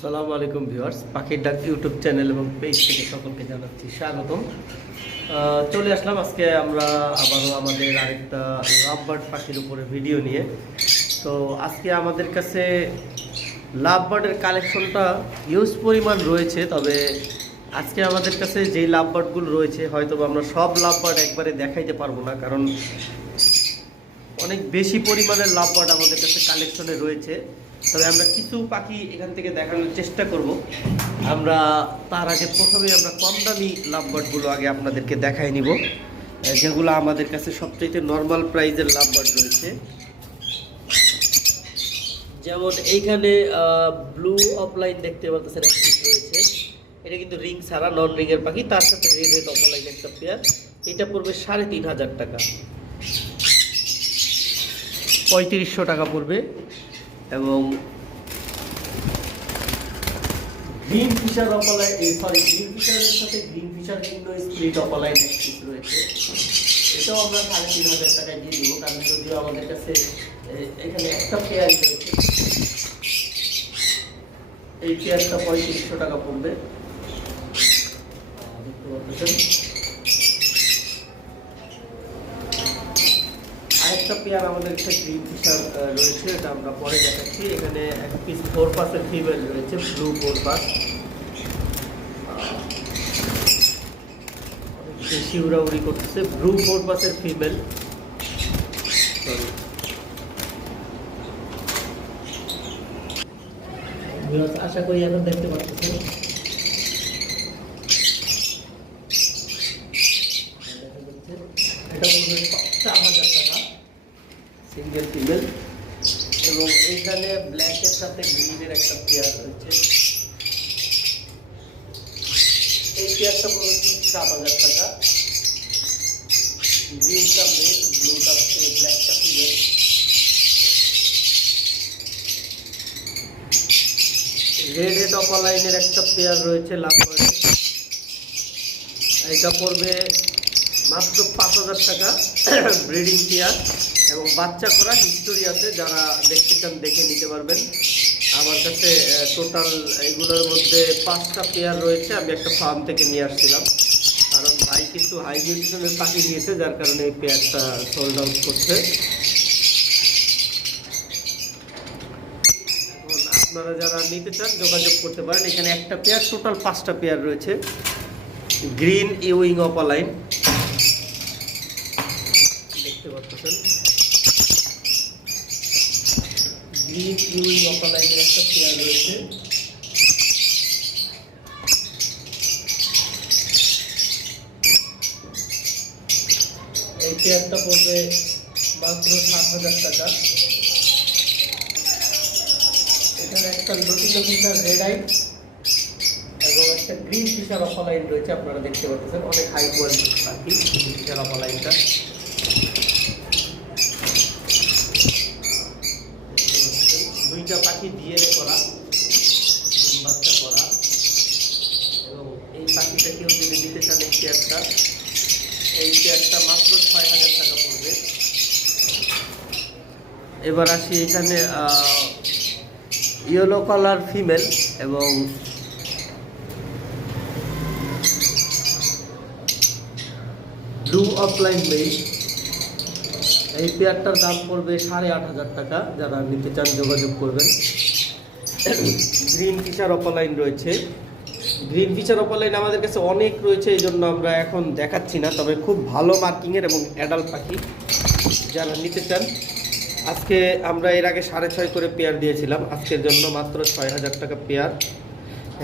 সালামু আলাইকুম ভিউয়ার্স, পাখির ডাক ইউটিউব চ্যানেল এবং পেজ থেকে সকলকে জানাচ্ছি স্বাগতম। চলে আসলাম আজকে আমরা আবারও আমাদের আরেকটা লাভবার্ড পাখির উপরে ভিডিও নিয়ে। তো আজকে আমাদের কাছে লাভবার্ডের কালেকশনটা হিউজ পরিমাণ রয়েছে, তবে আজকে আমাদের কাছে যেই লাভবার্ডগুলো রয়েছে হয়তো আমরা সব লাভবার্ড একবারে দেখাইতে পারব না, কারণ অনেক বেশি পরিমাণের লাভবার্ড আমাদের কাছে কালেকশনে রয়েছে। তবে আমরা কিছু পাখি এখান থেকে দেখানোর চেষ্টা করব। আমরা তার আগে প্রথমে আমরা কম দামি লাভবার্ডগুলো আগে আপনাদেরকে দেখাই নিব, যেগুলো আমাদের কাছে সবচেয়ে নর্মাল প্রাইজের লাভবার্ড রয়েছে। যেমন এইখানে ব্লু অফলাইন দেখতে পাচ্ছেন একটি রয়েছে। এটা কিন্তু রিং ছাড়া নন রিংয়ের পাখি, তার সাথে রেড রেড অফলাইন একটা পেয়ার এটা পড়বে সাড়ে তিন হাজার টাকা। পঁয়ত্রিশশো টাকা পড়বে। এবং green Fischer opaline sorry green ফিশারের সাথে গ্রিন ফিশার কিন্তু স্প্লিট অপালাইন একটিভ রয়েছে। এটাও আমরা সাড়ে তিন হাজার টাকায় দিয়ে দিব, কারণ যদিও আমাদের কাছে এখানে একটা পেয়ার রয়েছে। এই পেয়ারটা পঁয়ত্রিশশো টাকা পড়বে। দেখতে পাচ্ছেন আরেকটা পেয়ার আমাদের একটা গ্রিন ফিশার রয়েছে এটা আমরা পরে দেখাচ্ছি। এখানে এক পিস ফোর পাসের ফিমেল রয়েছে ব্লু ফোর পাস বেশি উড়াউড়ি করতেছে। ব্লু ফোর পাসের ফিমেল আশা করি এখন দেখতে পাচ্ছেন। এটা পড়বে চার হাজার টাকা। সিঙ্গেল ফিমেল এবং এইখানে ব্ল্যাকের সাথে গ্রিনের একটা পেয়ার রয়েছে। এই পেয়ারটা পড়বে সাত হাজার টাকা। গ্রিনটা মেল ব্লুটা ব্ল্যাকটা ফিমেল রেড হেড অপালাইনের একটা পেয়ার রয়েছে লাভ এটা পড়বে মাত্র পাঁচ হাজার টাকা ব্রিডিং পেয়ার এবং বাচ্চা করা হিস্টোরি আছে, যারা দেখতে চান দেখে নিতে পারবেন। আমার কাছে টোটাল এগুলোর মধ্যে পাঁচটা পেয়ার রয়েছে, আমি একটা ফার্ম থেকে নিয়ে আসছিলাম। কারণ ভাই কিন্তু হাই নিউট্রিশনের পাখি নিয়েছে, যার কারণে এই পেয়ারটা সোল্ড আউট করছে। এখন আপনারা যারা নিতে চান, যোগাযোগ করতে পারেন। এখানে একটা পেয়ার টোটাল পাঁচটা পেয়ার রয়েছে। গ্রিন ইউইং অপালাইন দেখতে পাচ্ছেন গ্রিন ইউইং একটা পেয়ার রয়েছে। এই পেয়ারটা পড়বে মাত্র সাত হাজার টাকা। এখানে একটা লটিনো ফিশার রেড আই এবং একটা গ্রিন ফিশার অফলাইন রয়েছে, আপনারা দেখতে পাচ্ছেন। অনেক হাই কোয়ালিটির পাখি ফিশার অফলাইনটা দুইটা পাখি ডিএনএ করা বাচ্চা করা, এবং এই পাখিটা কেউ যদি দিতে চান এই চেয়ারটা এই চেয়ারটা মাত্র ছয় হাজার টাকা পড়বে। এবার আসি এখানে ইয়েলো কালার ফিমেল এবং ব্লু অফলাইন মেল এই পেয়ারটার দাম পড়বে সাড়ে আট হাজার টাকা। যারা নিতে চান যোগাযোগ করবেন। গ্রিন ফিশার অপালাইন রয়েছে। গ্রিন ফিশার অপালাইন আমাদের কাছে অনেক রয়েছে, এই জন্য আমরা এখন দেখাচ্ছি না। তবে খুব ভালো মার্কিংয়ের এবং অ্যাডাল্ট পাখি যারা নিতে চান। আজকে আমরা এর আগে সাড়ে ছয় করে পেয়ার দিয়েছিলাম। আজকের জন্য মাত্র ছয় হাজার টাকা পেয়ার।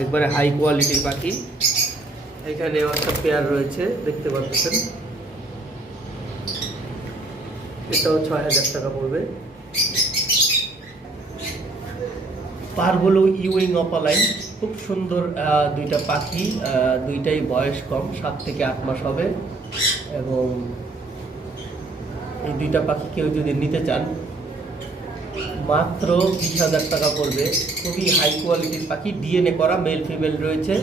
একবারে হাই কোয়ালিটির পাখি। এখানে একটা পেয়ার রয়েছে, দেখতে পাচ্ছেন। এটাও ছয় হাজার টাকা পড়বে। পারগুলো ইউইং অপালাইন খুব সুন্দর দুইটা পাখি দুইটাই বয়স কম, সাত থেকে আট মাস হবে। এবং এই দুইটা পাখি কেউ যদি নিতে চান, মাত্র বিশ হাজার টাকা পড়বে। খুবই হাই কোয়ালিটির পাখি। ডিএনএ করা মেল ফিমেল রয়েছে।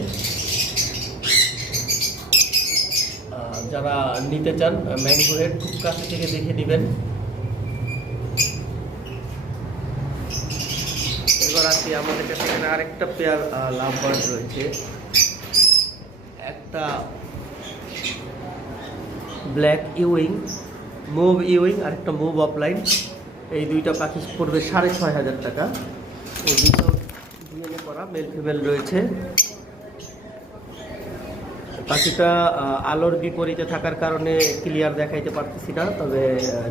যারা নিতে চান ম্যাঙ্গো হেড খুব কাছে থেকে দেখে নেবেন। এবার আসি আমাদের কাছে, এখানে আরেকটা পেয়ার লাভ বার্ড রয়েছে। একটা ব্ল্যাক ইউইং মুভ ইউইং আর একটা মুভ অফলাইন এই দুইটা পাখি পড়বে সাড়ে ছয় হাজার টাকা। এই দুটো ডিএনএ করা মেল ফিমেল রয়েছে। পাখিটা আলোর বিপরীতে থাকার কারণে ক্লিয়ার দেখাইতে পারতেছি না, তবে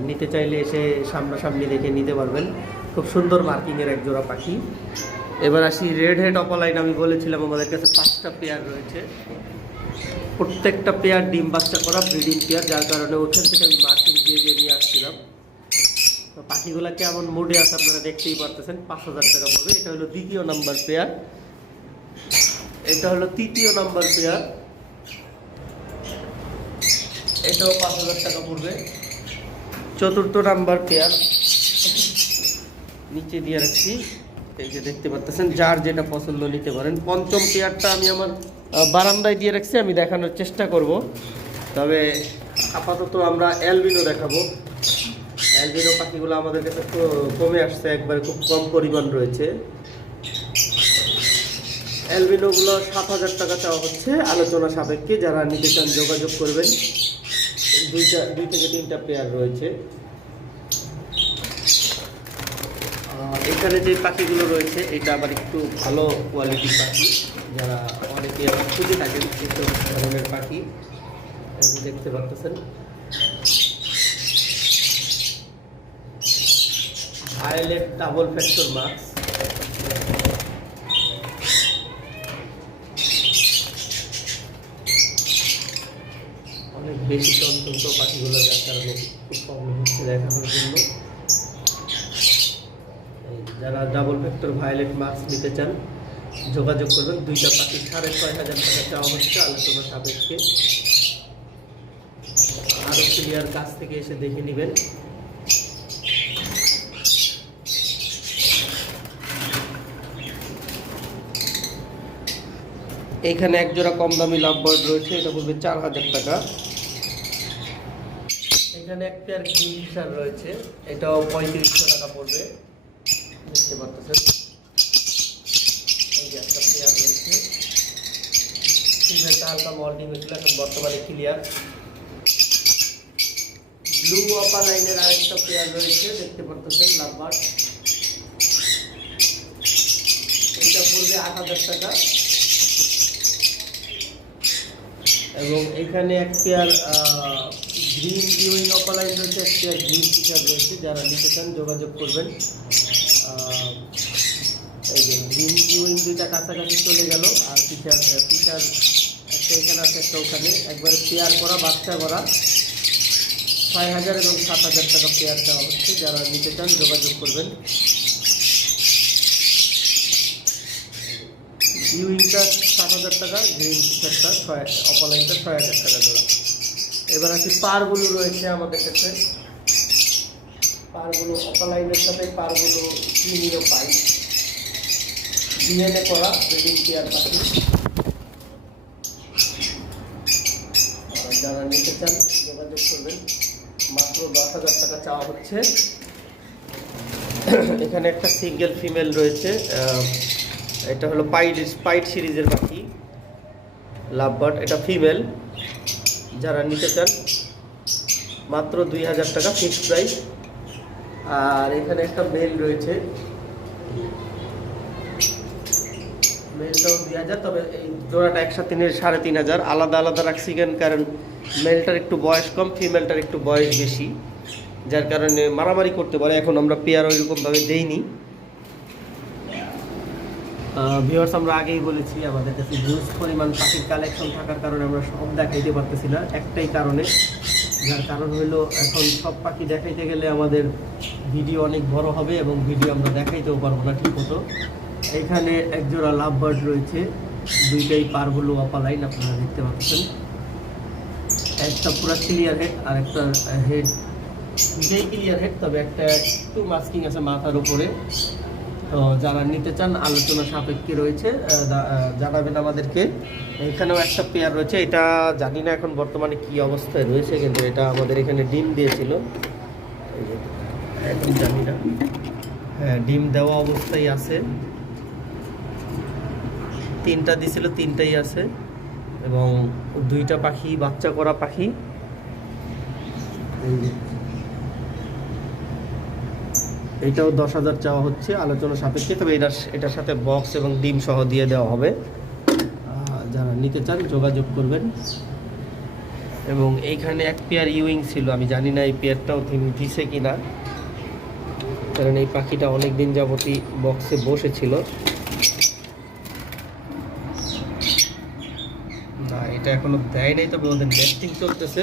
নিতে চাইলে এসে সামনাসামনি দেখে নিতে পারবেন। খুব সুন্দর মার্কিংয়ের এক জোড়া পাখি। এবার আসি রেড হেড অপালাইন, আমি বলেছিলাম আমাদের কাছে পাঁচটা পেয়ার রয়েছে। প্রত্যেকটা পেয়ার ডিম বাচ্চা করা ব্রিডিং পেয়ার যার কারণে ওখান থেকে আমি মার্কিং দিয়ে দিয়ে নিয়ে আসছিলাম। তো পাখিগুলা কেমন মুডে আছে আপনারা দেখতেই পারতেছেন, পাঁচ হাজার টাকা পড়বে। এটা হলো দ্বিতীয় নাম্বার পেয়ার এটা হলো তৃতীয় নাম্বার পেয়ার এটাও পাঁচ হাজার টাকা পড়বে। চতুর্থ নাম্বার পেয়ার। নিচে দিয়ে রাখছি। এই যে দেখতে পাচ্ছেন, যার যেটা পছন্দ নিতে পারেন। পঞ্চম পেয়ারটা আমি আমার বারান্দায় দিয়ে রাখছি, আমি দেখানোর চেষ্টা করব। তবে আপাতত আমরা অ্যালবিনো দেখাবো। অ্যালবিনো পাখিগুলো আমাদের কাছে কমে আসছে, একবারে খুব কম পরিমাণ রয়েছে। অ্যালবিনোগুলো সাত হাজার টাকা চাওয়া হচ্ছে। আলোচনা সাপেক্ষে যারা নিতে চান যোগাযোগ করবেন। দুইটা দুই থেকে তিনটা পেয়ার রয়েছে। এখানে যে পাখিগুলো রয়েছে, এটা আবার একটু ভালো কোয়ালিটির পাখি। যারা অনেকে আবার খুঁজে এসব ধরনের পাখি। দেখতে পাচ্ছেন। ভায়োলেট ডাবল ফ্যাক্টর মাস্ক অনেক বেশি চঞ্চল পাখিগুলো যার খুব প্রবলেম হচ্ছে দেখানোর জন্য। যারা ডাবল ফ্যাক্টর ভায়োলেট মাস্ক নিতে চান, যোগাযোগ করবেন। দুইটা পাখি সাড়ে ছয় হাজার টাকা চাওয়া হচ্ছে আলোচনা সাপেক্ষে। আরও ক্লিয়ার কাছ থেকে এসে দেখে নেবেন। এখানে এক জোড়া কম দামি লাভ বার্ড রয়েছে, এটা পড়বে চার হাজার টাকা। এখানে এক পেয়ার গ্রিন ফিশার রয়েছে। এটাও পঁয়ত্রিশশো টাকা পড়বে। দেখতে পাচ্ছেন। এই যে একটা পেয়ার রয়েছে। ফিমেলটা হালকা মল্টিং হয়েছিল এখন বর্তমানে ক্লিয়ার ব্লু অপা লাইনের আরেকটা পেয়ার রয়েছে। দেখতে পাচ্ছেন বার্ড এটা পড়বে আট হাজার টাকা। এবং এখানে এক পেয়ার গ্রিন ইউইং অপালাইন রয়েছে এক পেয়ার গ্রিন টিচার রয়েছে যারা নিতে চান যোগাযোগ করবেন এই যে গ্রিন ইউইং দুইটা কাছাকাছি চলে গেল আর টিচার টিচার একটা এখানে আছে একটা ওখানে একবারে পেয়ার করা বাচ্চা করা ছয় হাজার এবং সাত হাজার টাকা পেয়ার দেওয়া হচ্ছে যারা নিতে চান যোগাযোগ করবেন ইউইংটা সাত হাজার টাকা গ্রিন টিশার্টটা ছয় অপালাইনটা ছয় হাজার টাকা জোড়া এবার আছে পারগুলো রয়েছে আমাদের কাছে। পারগুলো অপালাইনের সাথে পারগুলো ক্লিনিও পাই। ডিএনএ করা ব্রিডিং পেয়ার পাখি। যারা নিতে চান, যোগাযোগ করবেন। মাত্র দশ হাজার টাকা চাওয়া হচ্ছে। এখানে একটা সিঙ্গেল ফিমেল রয়েছে এটা হলো পাইট পাইট সিরিজের পাখি। লাভবার্ড, এটা ফিমেল যারা নিতে চান, মাত্র দুই হাজার টাকা ফিক্সড প্রাইস আর এখানে একটা মেল রয়েছে। মেলটাও দুই হাজার, তবে এই জোড়াটা একসাথে নিয়ে সাড়ে তিন হাজার। আলাদা আলাদা রাখছি কেন? কারণ মেলটার একটু বয়স কম ফিমেলটার একটু বয়স বেশি। যার কারণে মারামারি করতে পারে। এখন আমরা পেয়ার ওইরকমভাবে দেইনি। ভিউয়ার্স আমরা আগেই বলেছি, আমাদের কাছে হিউজ পরিমাণ পাখির কালেকশন থাকার কারণে আমরা সব দেখাইতে পারতেছি না একটাই কারণে। যার কারণ হলো এখন সব পাখি দেখাইতে গেলে আমাদের ভিডিও অনেক বড় হবে এবং ভিডিও আমরা দেখাইতেও পারব না ঠিক মতো এখানে একজোড়া লাভ বার্ড রয়েছে, দুইটাই পারগুলো অপালাইন আপনারা দেখতে পাচ্ছেন। একটা পুরো ক্লিয়ার হেড আর একটা হেড দুইটাই ক্লিয়ার হেড তবে একটা একটু মাস্কিং আছে মাথার উপরে। তো যারা নিতে চান, আলোচনা সাপেক্ষে রয়েছে জানাবেন আমাদেরকে। এখানেও একটা পেয়ার রয়েছে, এটা জানি না এখন বর্তমানে কি অবস্থায় রয়েছে, কিন্তু এটা আমাদের এখানে ডিম দিয়েছিল। এখন জানি না। হ্যাঁ ডিম দেওয়া অবস্থায় আছে। তিনটা দিছিল, তিনটাই আছে। এবং দুইটা পাখি, বাচ্চা করা পাখি। এইটাও দশ হাজার চাওয়া হচ্ছে, আলোচনা সাপেক্ষে, তবে এটার এটার সাথে বক্স এবং ডিম সহ দিয়ে দেওয়া হবে। যারা নিতে চান যোগাযোগ করবেন। এবং এইখানে এক পেয়ার ইউইং ছিল, আমি জানি না এই পেয়ারটাও তিনি দিছে কি না কারণ এই পাখিটা অনেক দিন যাবতই বক্সে বসেছিল। না, এটা এখনও দেয় নাই, তবে ওদের নেস্টিং চলতেছে।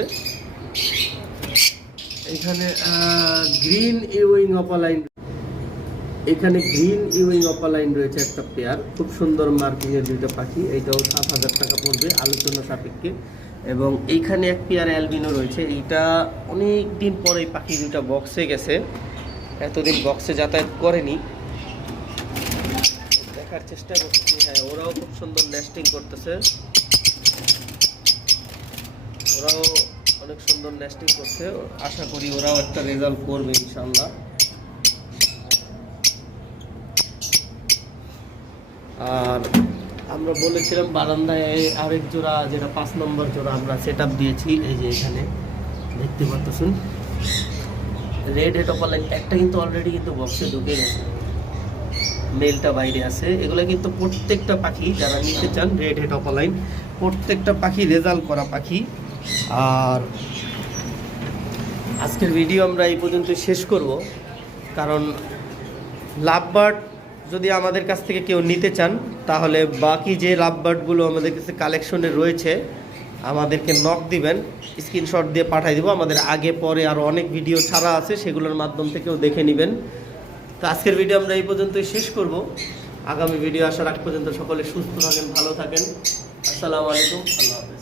এখানে গ্রিন ইউইং অপালাইন এখানে গ্রিন ইউইং অপালাইন রয়েছে একটা পেয়ার খুব সুন্দর মার্কিং এর দুইটা পাখি এইটাও সাত হাজার টাকা পড়বে আলোচনা সাপেক্ষে। এবং এইখানে এক পেয়ার অ্যালবিনো রয়েছে, এইটা অনেক দিন পরে এই পাখি দুইটা বক্সে গেছে, এতদিন বক্সে যাতায়াত করেনি। দেখার চেষ্টা করছি হ্যাঁ ওরাও খুব সুন্দর নেস্টিং করতেছে। ওরাও অনেক সুন্দর নেস্টিং করছে। আশা করি ওরাও একটা রেজাল্ট করবে ইনশাল্লাহ আর আমরা বলেছিলাম বারান্দায় আরেক জোড়া, যেটা পাঁচ নম্বর জোড়া আমরা সেট দিয়েছি। এই যে এখানে, দেখতে পাচ্ছেন? রেড হেড অপালাইন একটা কিন্তু অলরেডি কিন্তু বক্সে ঢুকে গেছে। মেলটা বাইরে আছে। এগুলো কিন্তু প্রত্যেকটা পাখি, যারা নিতে চান রেড হেড অপালাইন প্রত্যেকটা পাখি রেজাল্ট করা পাখি। আর আজকের ভিডিও আমরা এই পর্যন্ত শেষ করব, কারণ লাভবার্ড যদি আমাদের কাছ থেকে কেউ নিতে চান, তাহলে বাকি যে লাভবার্ডগুলো আমাদের কাছে কালেকশনে রয়েছে, আমাদেরকে নক দিবেন স্ক্রিনশট দিয়ে পাঠিয়ে দিব। আমাদের আগে, পরে আরও অনেক ভিডিও ছাড়া আছে, সেগুলোর মাধ্যম থেকেও দেখে নেবেন। তো আজকের ভিডিও আমরা এই পর্যন্তই শেষ করব। আগামী ভিডিও আসার আগ পর্যন্ত সকলে সুস্থ থাকেন, ভালো থাকেন। আসসালামু আলাইকুম। আল্লাহ